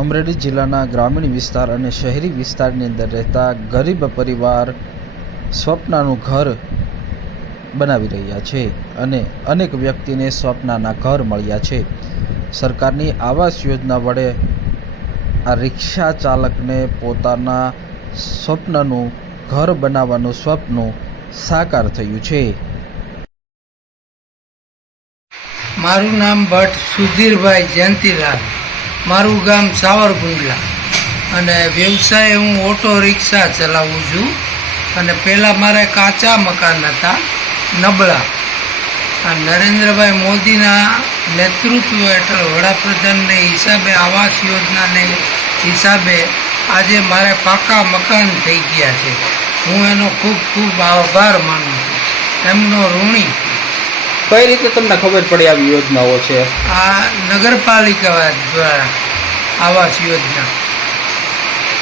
અમરેલી જિલ્લાના ગ્રામીણ વિસ્તાર અને શહેરી વિસ્તારની અંદર રહેતા ગરીબ પરિવાર સ્વપ્નનું ઘર બનાવી રહ્યા છે અને અનેક વ્યક્તિને સ્વપ્નના ઘર મળ્યા છે। સરકારની આવાસ યોજના વડે આ રિક્ષા ચાલકને પોતાના સ્વપ્નનું ઘર બનાવવાનું સ્વપ્ન સાકાર થયું છે। મારું નામ ભટ્ટ સુધીરભાઈ જયંતિલાલ, મારું ગામ સાવરકુંડલા અને વ્યવસાય હું ઓટો રિક્ષા ચલાવું છું। અને પહેલાં મારે કાચા મકાન હતા, નબળા। આ નરેન્દ્રભાઈ મોદીના નેતૃત્વ હેઠળ વડાપ્રધાનને હિસાબે આવાસ યોજનાને હિસાબે આજે મારે પાકા મકાન થઈ ગયા છે। હું એનો ખૂબ ખૂબ આભાર માનું છું, એમનો ઋણી। કઈ રીતે તમને ખબર પડી આવી યોજનાઓ છે? આ નગરપાલિકા દ્વારા આવાસ યોજના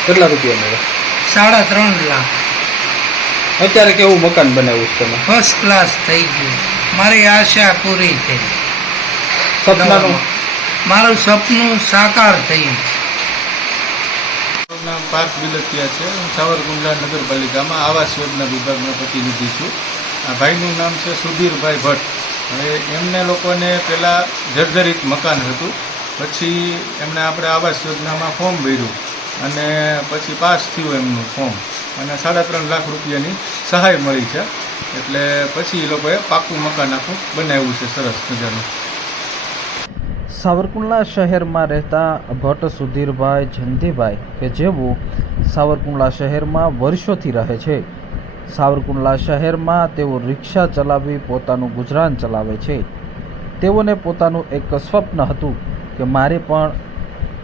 કેટલા રૂપિયા મળે? 3.5 લાખ। અત્યારે કેવું મકાન બનાવ્યું છે તમે? ફર્સ્ટ ક્લાસ થઈ ગયું, મારી આશા પૂરી થઈ। સપનાનું મારું સપનું સાકાર થયું। મારું નામ પાર્થ બિલતિયા છે। હું સાવરકુંડલા નગરપાલિકામાં આવાસ યોજના વિભાગનો પ્રતિનિધિ છું। આ ભાઈનું નામ છે સુધીરભાઈ ભટ્ટ। હવે એમને લોકોને પહેલાં જર્જરિત મકાન હતું, પછી એમણે આપણે આવાસ યોજનામાં ફોર્મ ભર્યું અને પછી પાસ થયું એમનું ફોર્મ અને 3.5 લાખ રૂપિયાની સહાય મળી છે। એટલે પછી એ લોકોએ પાકું મકાન આખું બનાવ્યું છે, સરસ મજાનું। સાવરકુંડલા શહેરમાં રહેતા ભટ્ટ સુધીરભાઈ જયંતિભાઈ કે જેઓ સાવરકુંડલા શહેરમાં વર્ષોથી રહે છે। સાવરકુંડલા શહેરમાં તેઓ રિક્ષા ચલાવી પોતાનું ગુજરાન ચલાવે છે। તેઓને પોતાનું એક સ્વપ્ન હતું કે મારે પણ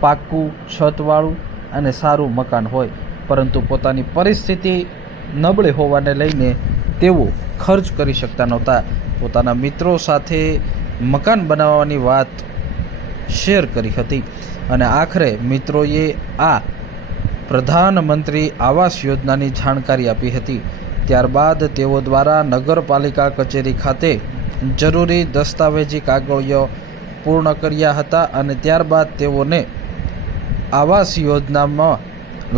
પાક્કું છતવાળું અને સારું મકાન હોય, પરંતુ પોતાની પરિસ્થિતિ નબળી હોવાને લઈને તેઓ ખર્ચ કરી શકતા નહોતા। પોતાના મિત્રો સાથે મકાન બનાવવાની વાત શેર કરી હતી અને આખરે મિત્રોએ આ પ્રધાનમંત્રી આવાસ યોજનાની જાણકારી આપી હતી। ત્યારબાદ તેઓ દ્વારા નગરપાલિકા કચેરી ખાતે જરૂરી દસ્તાવેજી કાગળિયો પૂર્ણ કર્યા હતા અને ત્યારબાદ તેઓને આવાસ યોજનામાં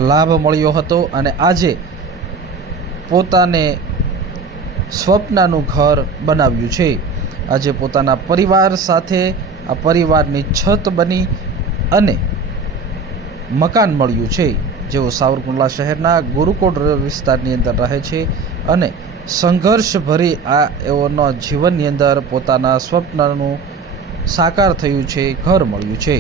લાભ મળ્યો હતો અને આજે પોતાને સ્વપ્નનું ઘર બનાવ્યું છે। આજે પોતાના પરિવાર સાથે આ પરિવારની છત બની અને મકાન મળ્યું છે। જેઓ સાવરકુંડલા શહેરના ગુરુકુળ વિસ્તારની અંદર રહે છે અને સંઘર્ષભરી આ એઓના જીવનની અંદર પોતાના સ્વપ્નનું સાકાર થયું છે, ઘર મળ્યું છે।